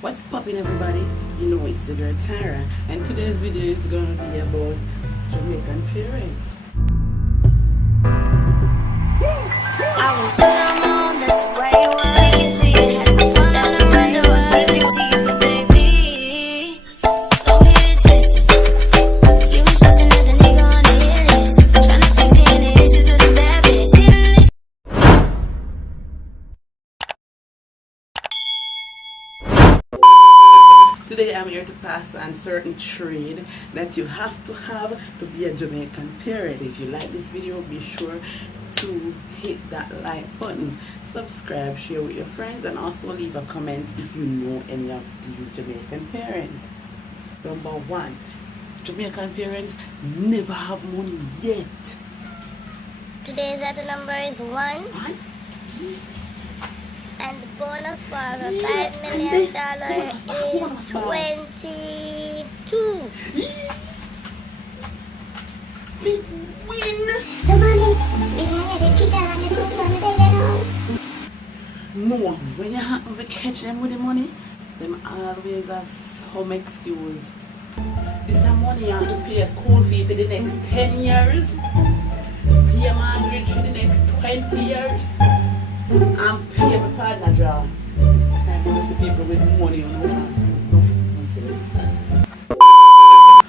What's poppin', everybody? You know it's your girl Tara, and today's video is gonna be about Jamaican parents. I was good on my own, that's the way it was. Make it to you, had some fun on the run, it was easy to you, but baby, don't get it twisted. You was just another nigga on the hit list, tryna fix any issues with a bad bitch. Today I'm here to pass on certain trade that you have to be a Jamaican parent. If you like this video, be sure to hit that like button, subscribe, share with your friends, and also leave a comment if you know any of these Jamaican parents. Number one, Jamaican parents never have money yet. Today's letter number is 1. And the bonus for $5 million is 22. We win! The money behind the kid and the food money they know. No, when you happen to catch them with the money, them always have some excuse. This is money you have to pay a school fee for the next 10 years, pay a mortgage for the next 20 years, and pay my partner job. And you see people with money on the hand.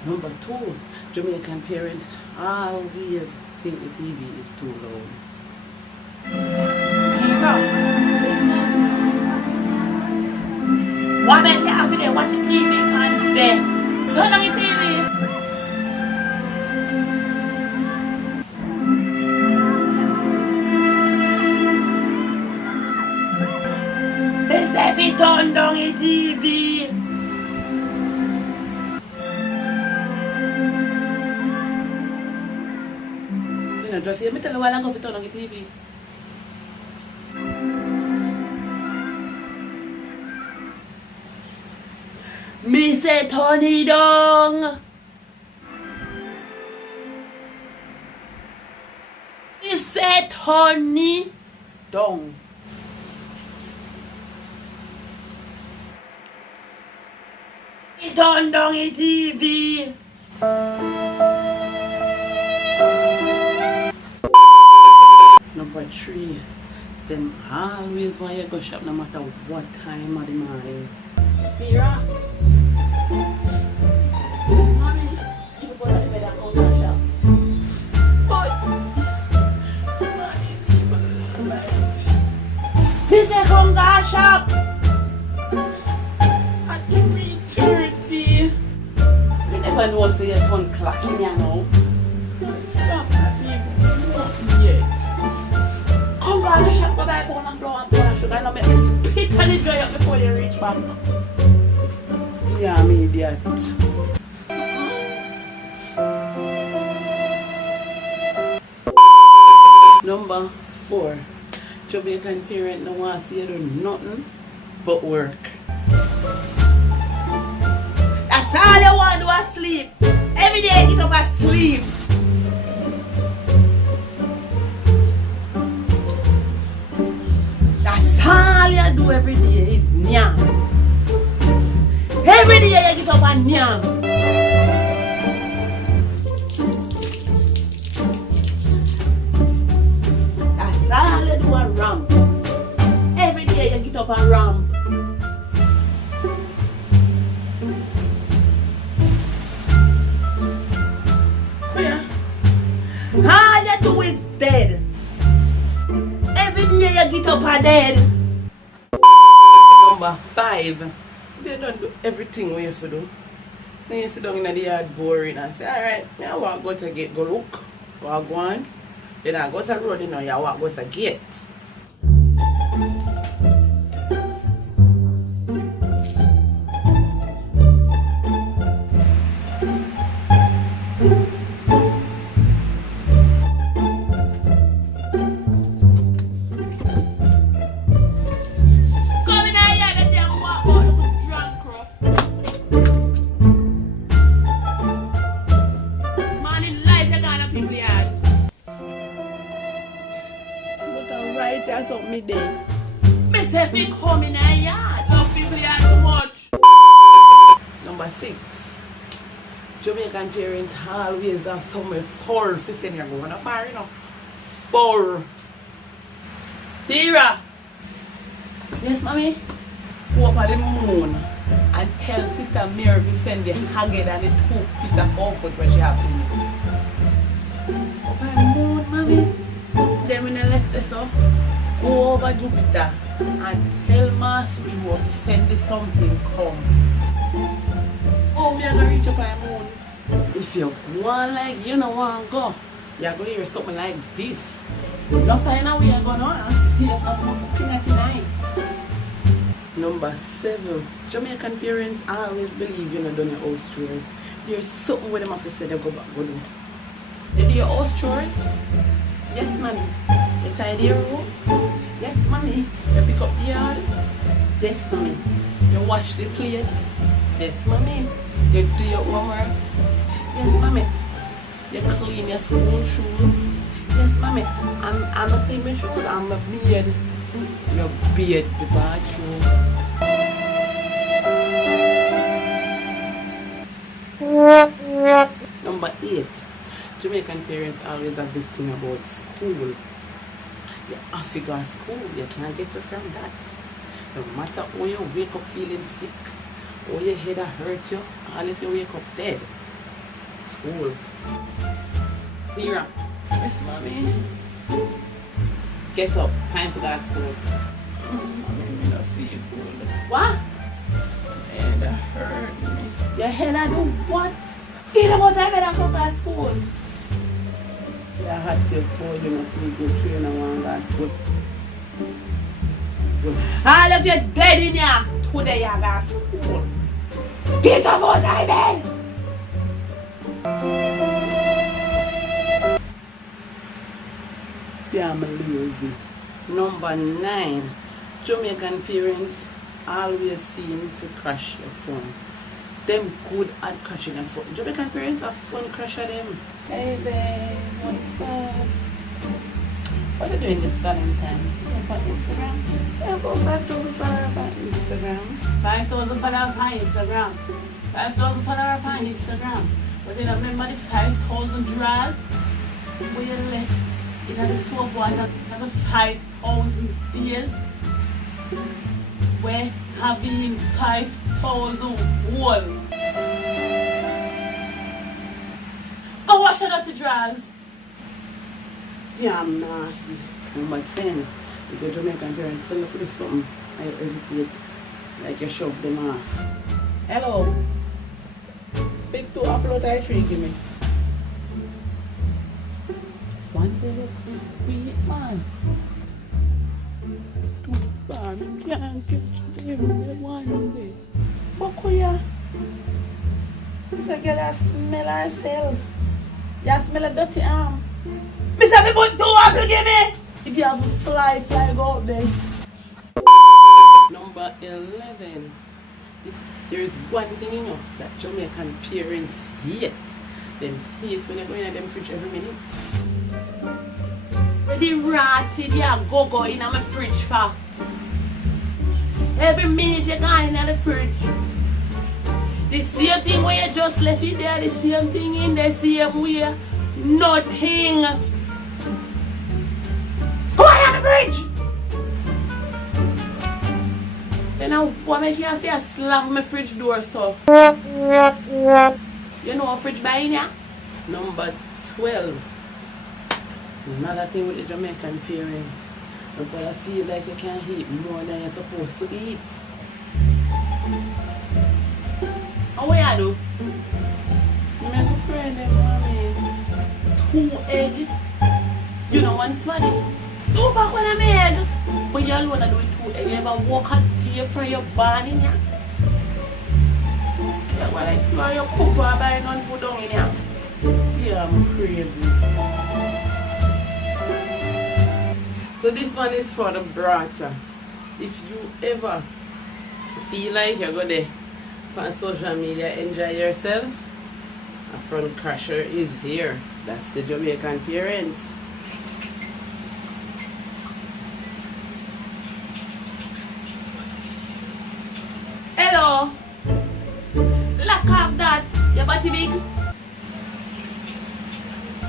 Number 2, Jamaican parents always think the TV is too loud. What makes you have to watch TV on death? Turn on your TV. They say we turn down your TV. You know, just hear me tell you while I'm going to turn on your TV. Me say turn it down. Me say turn it down. Turn down your TV. Number 3, them always want you go shop no matter what time of the morning. Mira, this morning, you go to the bed and go to the shop. But, money people right. Me say come to the shop at 3:30. You never know say you turn clock in here now. Shop at people, nothing yet. Come to the shop, go buy corn flour and corn sugar, and now make me spit and it dry up before you reach back. Yeah, I'm an idiot. Number 4, Jamaican parent don't want to see you do nothing but work. That's all you want to do is sleep. Every day you get up and sleep. That's all you do every day is nyam. Every day you get up and nyam. That's all you do and ramp. Every day you get up and ramp. Yeah. All you do is dead. Every day you get up and dead. Number 5. They don't do everything we have to do. Then you sit down in the yard boring and say, alright, I walk go to gate, go look, walk on. Then I go to the road, you know, you walk go to gate. 6. Jamaican parents always have some 4 sisters in here going far, you know. 4. Tira! Yes, mommy? Go up at the moon and tell Sister Mary to send the haggard and the 2 pieces of comfort when she have for me. Up at the moon, mommy? Then when I left this up, go over Jupiter and tell Master Joe to send the something come. Oh, me are gonna reach up at the moon. If you want like you don't want to go, you're going to hear something like this. Nothing now we are going to see if I'm cooking at tonight. Number 7. Jamaican parents always believe you know done your house chores. There's something with them have to say they go back go do. You do your house chores? Yes, mommy. You tidy your room? Yes, mommy. You pick up the yard? Yes, mommy. You wash the plate? Yes, mommy. You do your homework? Yes, mommy. You clean your school shoes? Yes, mommy. I'm not clean my shoes. I'm a beard. You beard the bathroom. Number 8. Jamaican parents always have this thing about school. You have to go to school. You can't get away from that. No matter how you wake up feeling sick, or your head hurt you, or if you wake up dead. School. Tira. Yes, mommy. Get up. Time to go to school. Mommy, I don't feel good. What? Head hurt me. Your head do what? Eat about time I go to school. I had to call you know feel good train and want to go to school. Good. All of you dead in here. Today you go to school. Get up out of bed! Yeah, I'm lazy. Number 9. Jamaican parents always seem to crash your phone. Them good at crashing your phone. Jamaican parents have fun crashing them. Hey babe, what's up? What are you doing this Valentine's? You on Instagram? Yeah, about 5,000 followers on Instagram. 5,000 followers on Instagram. 5,000 followers on Instagram. But you remember the 5,000 drawers where you left in the soap water for 5,000 days? Where having 5,000 wool. Go wash your dirty drawers. Damn nasty. Number 10. If your Jamaican parents tell you to do something and you hesitate, like you shove them off. Hello. Big 2 upload I 3 give me. One day looks sweet man. Too far, I can't catch them one day. Bokuya. This girl that smell herself. You smell a dirty arm. Miss have put 2 apple give me. If you have a fly go out there. Number 11. There is one thing you know that Jamaican parents hate. Them hate when you go in them fridge every minute. When they rotted, you go in my fridge for. Every minute you go in the fridge. The same thing where you just left it there, the same thing in the same way. Nothing. Go on the fridge! Then I want to hear if you slam my fridge door so. You know a fridge by in here? Number 12. Another thing with the Jamaican parents. Because I feel like you can't eat more than you're supposed to eat. How what you do? Make a friend and mommy 2 eggs. You know one smarty. 2 back when I'm egg. But you alone are doing 2 eggs. You ever walk out to your friend your barn in here? Yeah, well like you are your pooper by none put down in here. Yeah, I'm crazy. So this one is for the brata. If you ever feel like you're gonna on social media enjoy yourself, a front crasher is here. That's the Jamaican parents. Hello. Back off that. Your body big.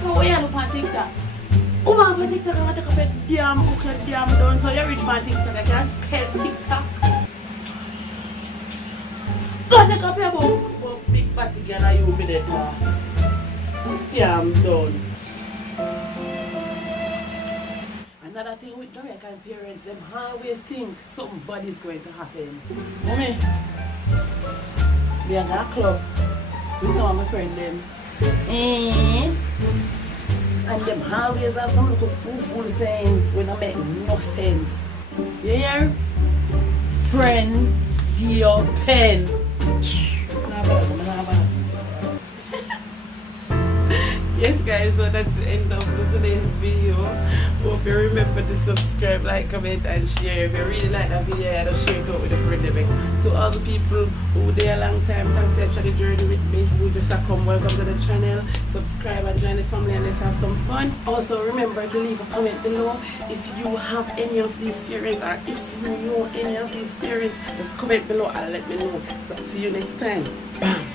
Oh, where you look on TikTok? Come on for TikTok, I want to take a damn book and damn done. So you reach for TikTok, I can spell TikTok. Go take up your book. Big body girl, you be there. Damn done. Another thing with Jamaican parents, them always think somebody's going to happen. Mommy, they are at a club with some of my friends them. And them always have some little fool saying when I make no sense. You hear? Friend, your pen. Yes guys, so that's the end of today's video. Hope you remember to subscribe, like, comment and share. If you really like that video, just share it out with a friend. To all the people who there a long time, thanks for sharing the journey with me, who just have come, welcome to the channel. Subscribe and join the family and let's have some fun. Also remember to leave a comment below if you have any of these parents or if you know any of these parents. Just comment below and let me know. So see you next time. Bye.